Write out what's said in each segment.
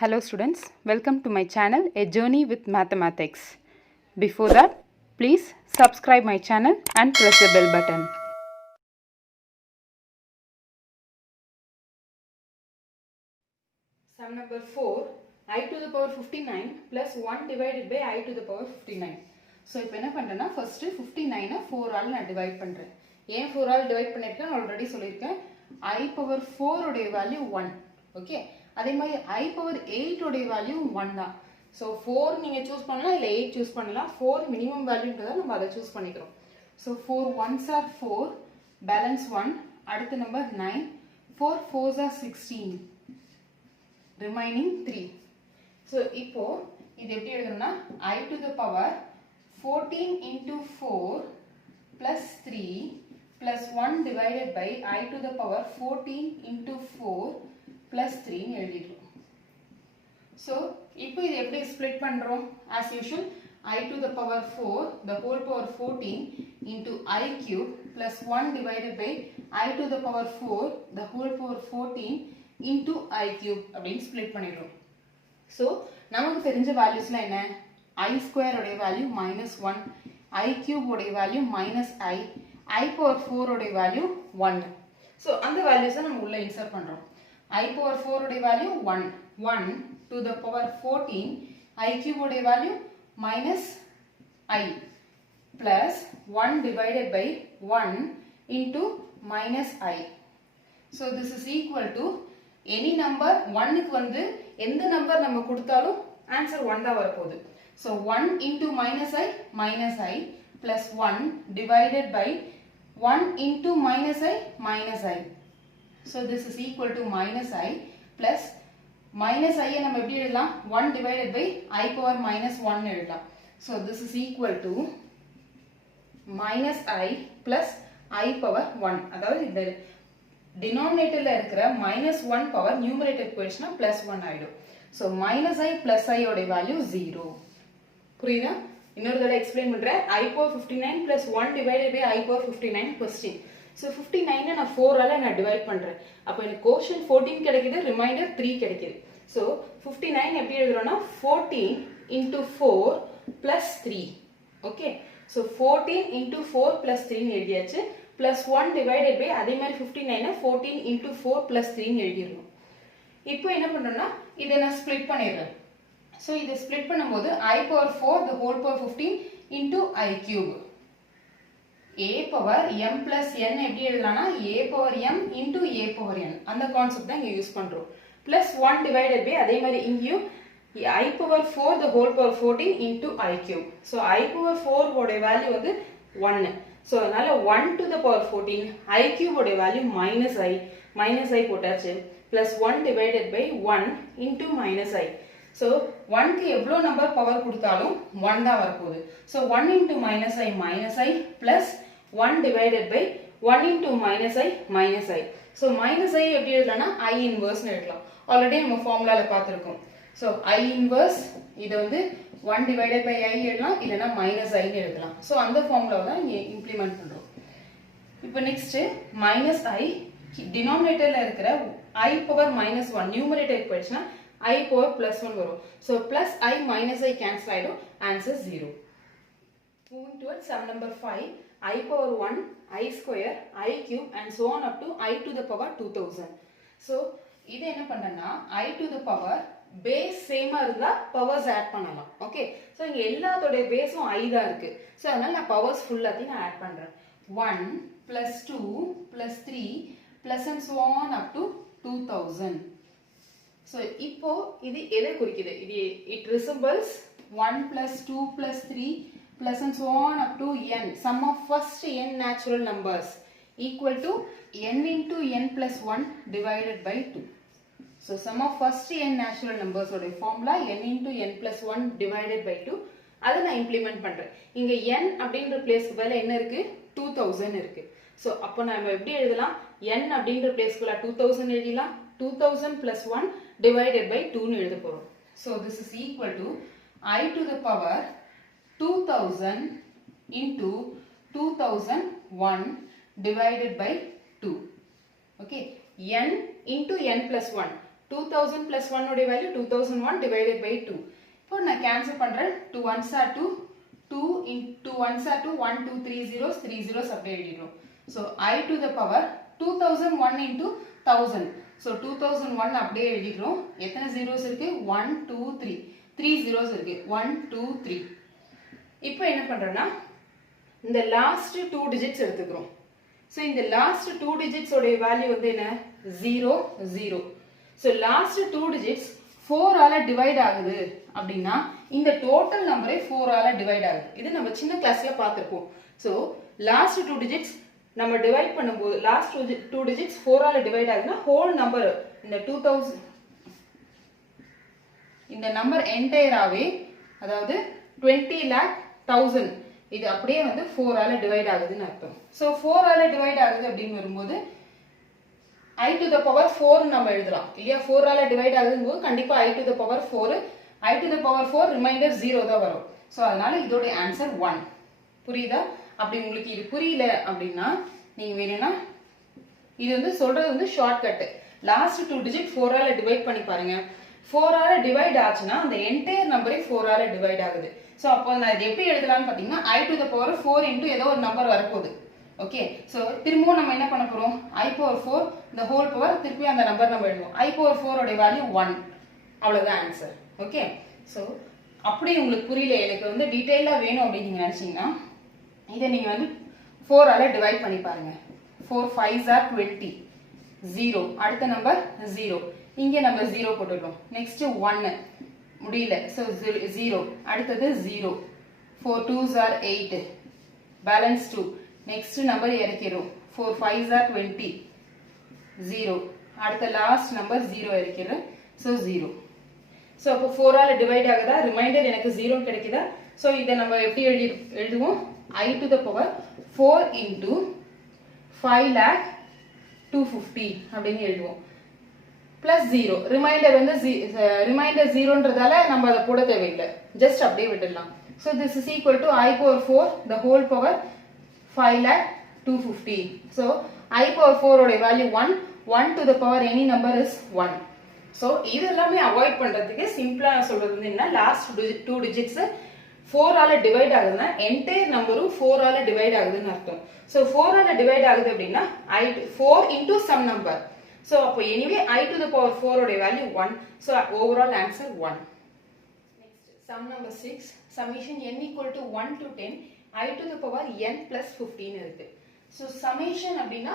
Hello students, welcome to my channel A Journey with Mathematics. Before that, please subscribe my channel and press the bell button. Sum number 4, I to the power 59 plus 1 divided by I to the power 59. So, இப்போ என்ன பண்றேன்னா first 59 4 all நான் divide பண்றேன். ஏன் 4 all divide பண்ணிருக்கேன் already சொல்லிருக்கேன். I power 4 உடைய value 1. Okay, அதே மாதிரி I power 8 உடைய வேல்யூ 1 தான். ஸோ 4 நீங்கள் சூஸ் பண்ணலாம் இல்லை 8 சூஸ் பண்ணலாம். 4 மினிமம் வேல்யூன்றதை நம்ம அதை சூஸ் பண்ணிக்கிறோம். ஸோ 4 1s are 4, பேலன்ஸ் 1, அடுத்த number 9, 4 4s are 16, remaining 3. So இப்போ இது எப்படி எழுதணும்னா I to the power 14 into 4 plus 3 plus 1 divided by I to the power 14 into 4 plus 3 எழுதிடுறோம். So, இப்போ இது எப்படி split பண்றோம்? As usual, I to the power 4, the whole power 14 into I cube plus 1 divided by I to the power 4, the whole power 14 into I cube அப்படின்னு split பண்ணிடுறோம். So, நமக்கு தெரிஞ்ச valuesலாம் என்ன? I square உடைய value minus 1, I cube உடைய value minus I power 4 உடைய value 1. So, அந்த values நம்ம உள்ள insert பண்றோம். I power 4 உடைய value 1 to the power 14, I cube உடைய value minus I plus 1 divided by 1 into minus I. So, this is equal to any number 1க்கு வந்து எந்த நம்பர் நம்ம கொடுத்தாலும் answer 1 தான் வரப்போகுது. So, 1 into minus I plus 1 divided by 1 into minus I. So, this is equal to minus I plus minus I நம்ம எப்படி எழுதலாம் 1 divided by I power minus 1 எழுதலாம். So, this is equal to minus I plus I power 1. அதாவது இந்த denominatorல இருக்கிற minus 1 power numerator போயிடுச்சுன்னா plus 1 ஆயிடும். So, minus I plus I உடைய value 0. புரியுதா? இன்னொரு தடவை எக்ஸ்பிளைன் பண்றேன். I power 59 plus 1 divided by I power 59 question. So 59 நான் 4 ஆல நான் டிவைட் பண்றேன். அப்ப எனக்கு quotient 14 கிடைக்குது, ரிமைண்டர் 3 கிடைக்குது. So 59 எப்படி எழுதுறோம்னா 14 into 4 plus 3. Okay. So 14 into 4 plus 3 ன்னு எழுதியாச்சு. Plus 1 divided by அதே மாதிரி 59 14 into 4 plus 3 ன்னு எழுதிரணும். இப்போ என்ன பண்றோம்னா இதை நான் ஸ்ப்ளிட் பண்ணிடுறேன். So இதை ஸ்ப்ளிட் பண்ணும்போது I power 4 the whole power 15 into I cube. A power m plus n எப்படி எழுதலாம்னா A power m into A power n அந்த கான்செப்ட் தான் இங்க யூஸ் பண்றோம். Plus 1 divided by அதே மாதிரி இங்கேயும் I power 4 the whole power 14 into I cube. So I power 4 உடைய value வந்து 1. So அதனால 1 to the power 14 I cube உடைய வேல்யூ minus I போட்டாச்சு. Plus 1 divided by 1 into minus I. So 1க்கு எவ்வளோ நம்பர் பவர் கொடுத்தாலும் 1 தான் வரப்போகுது. So 1 into minus I plus 1 divided by 1 into minus I. So minus I எப்படி எழுதலாம்னா I inverse எழுதலாம். Already நம்ம ஃபார்முலால பார்த்திருக்கோம். So I inverse இது வந்து 1 divided by I எழுதலாம் இல்லனா minus I எழுதலாம். So அந்த ஃபார்முலாவை தான் இங்க இம்ப்ளிமெண்ட் பண்றோம். இப்போ நெக்ஸ்ட் minus I டினாமினேட்டர்ல இருக்கிற I power minus 1 நியூமரேட்டருக்கு போயிடுச்சுனா I power plus 1 வரும். So plus I minus I cancel ஆயிடும். Answer 0. Moving towards sum number 5, I power 1, I square, I cube and so on up to I to the power 2000. So இது என்ன பண்ணனா I to the power base same இருந்தா powers add பண்ணலாம். Okay. So இங்க எல்லாத்தோட பேஸும் I தான் இருக்கு. So அதனால நான் powers ஃபுல்லாத்தையும் நான் ஆட் பண்றேன். 1 plus 2 plus 3 plus and so on up to 2000. So இப்போ இது எதை குறிக்குது? இது it resembles 1 plus 2 plus 3 plus and so on up to n. Sum of first n natural numbers equal to n into n plus 1 divided by 2. So sum of first n natural numbers உடைய formula n into n plus 1 divided by 2. அதை நான் implement பண்றேன். இங்க n அப்படின்ற பிளேஸ்க்கு பதிலா என்ன இருக்கு? 2000 இருக்கு. So அப்போ நாம எப்படி எழுதலாம்? n அப்படின்ற பிளேஸ்க்குள்ள 2000 எழுதலாம். 2000 plus 1 divided by 2 ன்னு எழுத போறோம். So this is equal to I to the power 2000 into 2001 divided by 2. Okay. n into n plus 1. 2000 plus 1 உடைய வேல்யூ 2001 divided by 2. இப்போ நான் கேன்சல் பண்றேன். 2 ones are 2, 2 into 2 ones are 2, 1 2 3 zeros, 3 zeros அப்படியே எழுதிடுறோம். So I to the power 2001 into 1000. So 2001 அப்படியே எழுதிடுறோம். எத்தனை zeros இருக்கு? 1 2 3. 3 zeros இருக்கு. 1 2 3. இப்போ என்ன பண்றேன்னா இந்த லாஸ்ட் 2 digits எடுத்துக்கிறோம். So இந்த லாஸ்ட் 2 digits உடைய வேல்யூ வந்து என்ன? 0 0. So last 2 digits 4 ஆல டிவைட் ஆகுது அப்படின்னா இந்த டோட்டல் நம்பரே 4 ஆல டிவைட் ஆகுது. இது நம்ம சின்ன கிளாஸ்ல பார்த்திருப்போம். So last 2 digits நம்ம டிவைட் பண்ணும்போது லாஸ்ட் 2 digits 4 ஆல டிவைட் ஆகுதுன்னா ஹோல் நம்பர் இந்த 2000 இந்த நம்பர் என்டையராவே அதாவது 20 lakh 1000 இது அப்படியே வந்து 4 ஆல டிவைட் ஆகுதுன்னு அர்த்தம். So 4 ஆல டிவைட் ஆகுது அப்படின்னு வரும்போது I to the power 4 நம்ம எழுதலாம் இல்லையா? 4 ஆல டிவைட் ஆகுதும்போது கண்டிப்பா I to the power 4 I to the power 4 reminder 0 தான் வரும். ஸோ அதனால இதோட ஆன்சர் 1. புரியுதா? அப்படி உங்களுக்கு இது புரியல அப்படின்னா நீங்க வேணும்னா இது வந்து சொல்றது வந்து ஷார்ட்கட். லாஸ்ட் 2 டிஜிட் 4 ஆல டிவைட் பண்ணி பாருங்க. 4 ஆல டிவைட் ஆச்சுன்னா அந்த என்டையர் நம்பரே 4 ஆல டிவைட் ஆகுது. ஸோ அப்போ நான் இது எப்படி எழுதலாம்னு பார்த்தீங்கன்னா I to the power 4 into ஏதோ ஒரு நம்பர் வரப்போகுது. ஓகே, ஸோ திரும்பவும் நம்ம என்ன பண்ண போறோம்? I power 4 the whole power திருப்பி அந்த நம்பர் நம்ம எழுதுவோம். I power 4 உடைய வேல்யூ 1. அவ்வளவுதான் ஆன்சர். ஓகே, ஸோ அப்படி உங்களுக்கு புரியல எனக்கு வந்து டீடைலா வேணும் அப்படின்னு நீங்க நினைச்சீங்கன்னா இதை நீங்க வந்து 4 ஆல டிவைட் பண்ணி பாருங்க. 4 5s are 20. 0 அடுத்த நம்பர் 0. இங்க நம்ம 0 போட்டுடுறோம். நெக்ஸ்ட் 1 முடியல. ஸோ 0 அடுத்தது 0. 4 2s are 8. Balance 2. Next number இறக்கிறோம். 4 5s are 20. 0 அடுத்த லாஸ்ட் நம்பர் 0 இறக்கிறேன். ஸோ 0. ஸோ அப்போ 4 ஆல டிவைட் ஆகுதா? ரிமைண்டர் எனக்கு 0 கிடைக்குதா? ஸோ இதை நம்ம எப்படி எழுதுவோம்? I to the power 4 into 5 lakh 250 அப்படின்னு எழுதுவோம். பிளஸ் 0 ரிமைண்டர் வந்து ரிமைண்டர் 0ன்றதால நம்ம அதை போட தேவையில்லை, ஜஸ்ட் அப்படியே விட்டுடலாம். So this is equal to I power 4 the whole power 5 lakh 250. So I power 4 உடைய value 1. 1 to the power any number is 1. So இது எல்லாமே அவாய்ட் பண்றதுக்கு சிம்பிளா சொல்றது வந்து என்ன? லாஸ்ட் 2 digits 4 ஆல டிவைட் ஆகுதுன்னா என்டையர் நம்பரும் 4 ஆல டிவைட் ஆகுதுன்னு அர்த்தம். So 4 ஆல டிவைட் ஆகுது அப்படின்னா 4 into some number. So அப்போ anyway I to the power 4 உடைய value 1. So overall answer 1. Next sum number 6. Summation n equal to 1 to 10 I to the power n plus 15 இருக்கு. So summation அப்படின்னா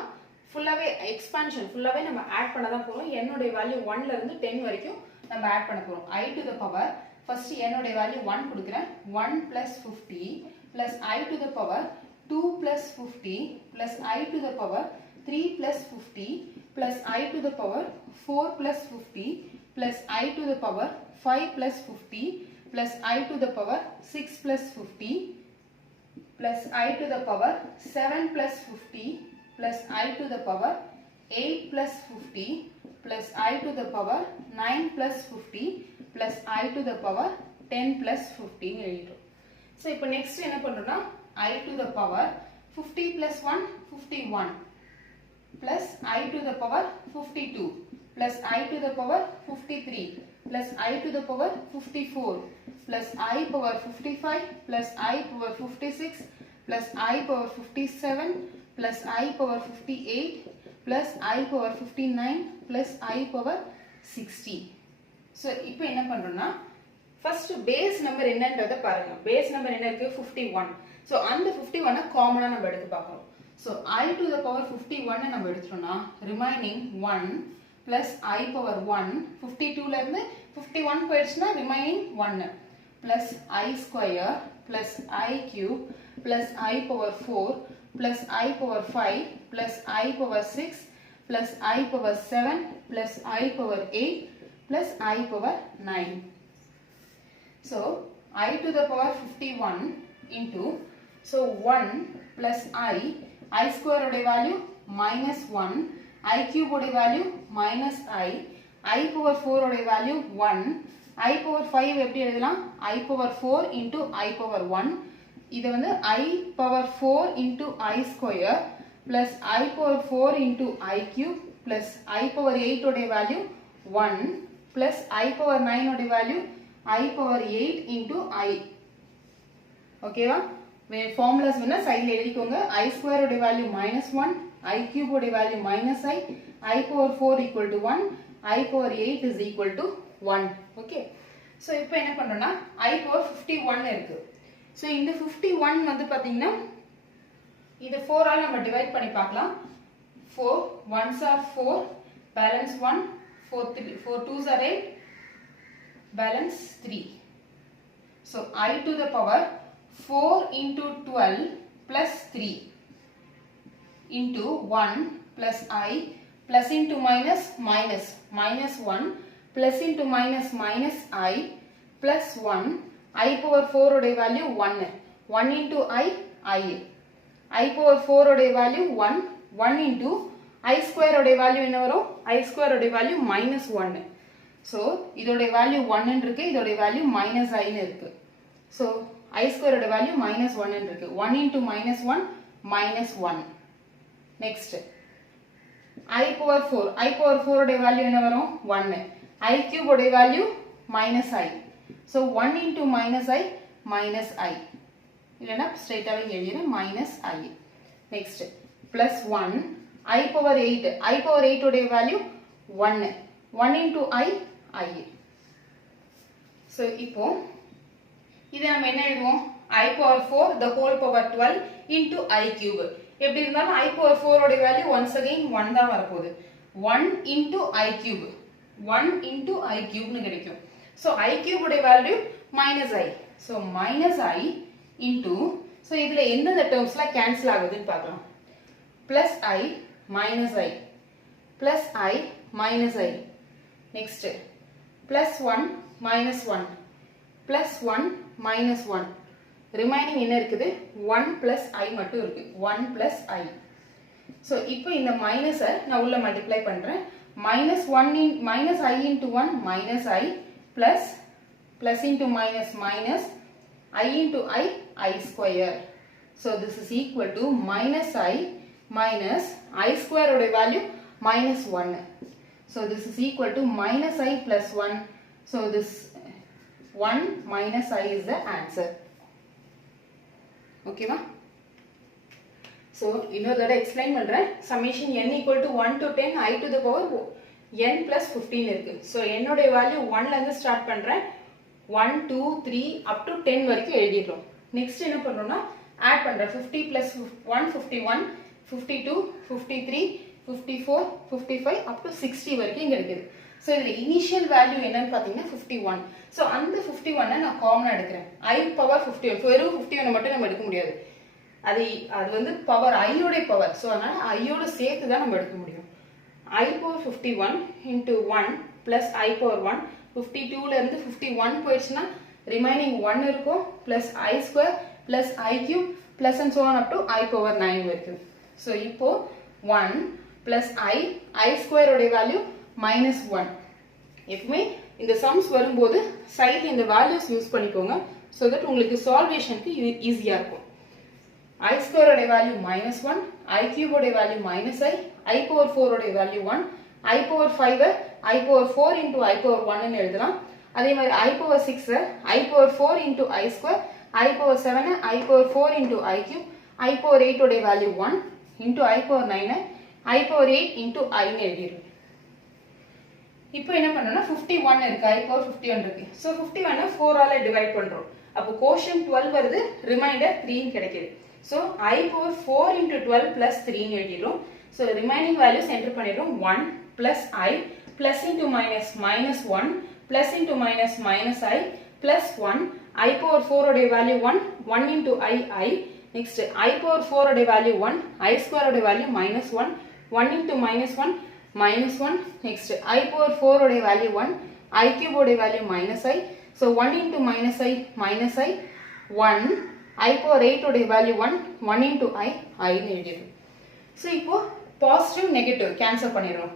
ஃபுல்லாவே expansion ஃபுல்லாவே நம்ம add பண்ண தான் போறோம். n உடைய வேல்யூ 1 ல இருந்து 10 வரைக்கும் நம்ம ஆட் பண்ண போறோம். I to the power first n உடைய வேல்யூ 1 கொடுக்கிறேன். 1 plus 50 plus I to the power 2 plus 50 plus I to the power 3 plus 50 plus I to the power 4 plus 50 plus I to the power 5 plus 50 plus I to the power 6 plus 50 plus I to the power 7 plus 50 plus I to the power 8 plus 50 plus I to the power 9 plus 50 plus I to the power 10 plus 15 எழுதிடும். So இப்போ next என்ன பண்றோம்னா I to the power 50 plus 1 51 plus I to the power 52 plus I to the power 53 plus I to the power 54 plus I power 55 plus I power 56 plus I power 57 plus I power 58 plus I power 59 plus I power 60. So இப்போ என்ன பண்றோம்னா first base number என்னன்றதை பாருங்க. base number என்ன இருக்கு? 51. So அந்த 51 காமனா நம்ம எடுத்து பார்க்கறோம். So I to the power 51 நம்ம எடுத்துட்டோம்னா remaining 1 plus I power 1 52 ல இருந்து 51 போயிடுச்சுனா remaining 1 plus I square plus I cube plus I power 4 plus I power 5 plus I power 6 plus I power 7 plus I power 8 plus I power 9. So I to the power 51 into so 1 plus I square உடைய value minus 1, I cube உடைய value minus I power 4 உடைய value 1, I power 5 எப்படி எழுதலாம்? I power 4 into I power 1. இது வந்து I power 4 into I square plus I power 4 into I cube plus I power 8 உடைய value 1 plus I power 9 ஓட value I power 8 into I. ஓகேவா? formulas வேணா சைடுல எழுதிக்கோங்க. I square ஓட value minus 1, I cube ஓட value minus I power 4 equal to 1, I power 8 is equal to 1. Okay. So இப்போ என்ன பண்றோம்னா I power 51 இருக்கு. So இந்த 51 வந்து பாத்தீங்கன்னா இது 4 ஆல நம்ம டிவைட் பண்ணி பார்க்கலாம். 4 1s are 4, balance 1, 4 2s are 8, balance 3. So I to the power 4 into 12 plus 3 into 1 plus I plus into minus minus minus 1 plus into minus minus I plus 1 I power 4 oda value 1 1 into I power 4 oda value 1 into I square oda value என்ன வரும் I square oda value minus 1. So இதோட value 1 ன்னு இருக்கு, இதோட value minus I ன்னு இருக்கு. So I square oda value minus 1 ன்னு இருக்கு. 1 into minus 1 minus 1. Next I power 4 oda value என்ன வரும் 1. I cube oda value minus I. So 1 into minus I minus I. இல்லனா straight away எழுதிறேன் minus I. Next plus 1 I power 8 oda value 1. 1 into I. So இப்போ இதை நம்ம என்ன எழுதுவோம் I power 4 the whole power 12 into I cube. எப்படி இருந்தாலும் I power 4 ஓட value once again 1 தான் வரப்போகுது. 1 into I cube. 1 into I cube னு கிடைக்கும். So I cube ஓட value minus I. So minus I into, so இதுல எந்தெந்த டேர்ம்ஸ்லாம் கேன்சல் ஆகுதுன்னு பார்க்கலாம். Plus I minus I. Plus I minus I. Next plus 1 minus 1. Plus 1 minus 1. Remaining என்ன இருக்குது 1 plus I மட்டும் இருக்கு 1 plus I. So இப்போ இந்த minus நான் உள்ள multiply பண்றேன். minus I into 1 minus I plus into minus minus I into I square. So this is equal to minus I square oda value minus 1. So this is equal to minus I plus 1. So this 1 minus I is the answer. Okay va? So இன்னொரு தடவை explain பண்றேன். summation n equal to 1 to 10 I to the power n plus 15 இருக்கு. So n உடைய value 1 ல இருந்து start பண்றேன். 1 2 3 up to 10 வரைக்கும் எழுதிறோம். Next என்ன பண்றோம்னா ஆட் பண்றேன். 50 plus 1 51 52 53 54 55 up to 60 வரைக்கும் இங்க இருக்குது. So இதுல இனிஷியல் வேல்யூ என்னன்னு பாத்தீங்கன்னா 51. So அந்த 51 நான் காமனா எடுக்கிறேன். I power 51. வெறும் 51 மட்டும் நம்ம எடுக்க முடியாது. அது வந்து பவர் I ஓட பவர். So அதனால I ஓட சேர்த்து தான் நம்ம எடுக்க முடியும். I power 51 into 1 plus I power 1. 52 ல இருந்து 51 போயிடுச்சுனா ரிமைனிங் 1 இருக்கும் plus I square plus I cube plus and so on up to I power 9 வரைக்கும். So இப்போ 1 plus I square ஓட வேல்யூ minus 1. எப்பவுமே இந்த sums வரும்போது சைடுல இந்த values யூஸ் பண்ணிக்கோங்க so that உங்களுக்கு சால்வேஷனுக்கு ஈஸியா இருக்கும். I square ஓட வேல்யூ minus 1, I cube ஓட வேல்யூ minus I power 4 ஓட value 1, I power 5 I power 4 into I power 1 ன்னு எழுதலாம். அதே மாதிரி I power 6 I power 4 into I square, I power 7 I power 4 into I cube, I power 8 ஓட value 1 into I power 9 I power 8 into I ன்னு எழுதிடுறேன். இப்போ என்ன பண்ணனும்னா 51 இருக்கு I power 51 இருக்கு. So 51 4 ஆல டிவைட் பண்றோம். அப்போ quotient 12 வருது, ரிமைண்டர் 3 ன்னு கிடைக்குது. So I power 4 into 12 plus 3 ன்னு எழுதிடுறோம். So remaining values enter பண்ணிடுறோம். 1 plus I plus into minus minus 1 plus into minus minus I plus 1 I power 4 ஓட value 1 into I. Next I power 4 ஓட value 1, I square ஓட value minus 1 into minus 1 minus 1. Next I power 4 ஓட value 1, I cube ஓட value minus I. So 1 into minus I 1 I power 8 ஓட value 1 into I ன்னு எழுதிடுறோம். So இப்போ positive negative cancel பண்ணிடுறோம்.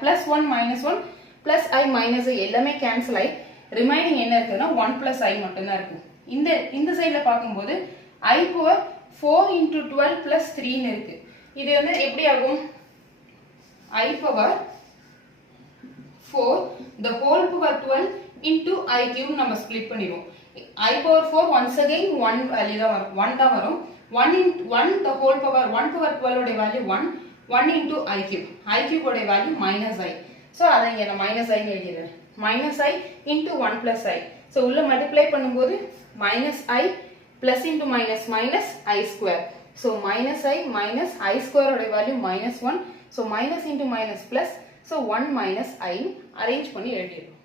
plus 1 minus 1 plus I minus I எல்லாமே cancel ஆகி remaining என்ன இருக்குன்னா 1 plus I மட்டும் தான் இருக்கு. இந்த சைடுல பாக்கும்போது I power 4 into 12 plus 3 ன்னு இருக்கு. இது வந்து எப்படி ஆகும் I power 4 the whole power 12 into I cube நம்ம split பண்ணிடுவோம். I power 4 once again 1 value தான் வரும், 1 தான் வரும். 1 the whole power 1 power 12 உடைய value 1 into I cube உடைய value minus I. so அதை இங்க நான் minus I னு எழுதிடுறேன். minus I into 1 plus I. so உள்ள multiply பண்ணும்போது minus I plus into minus minus I square. so minus I square உடைய value minus 1. so minus into minus plus. so 1 minus I arrange பண்ணி எழுதிடுறோம்.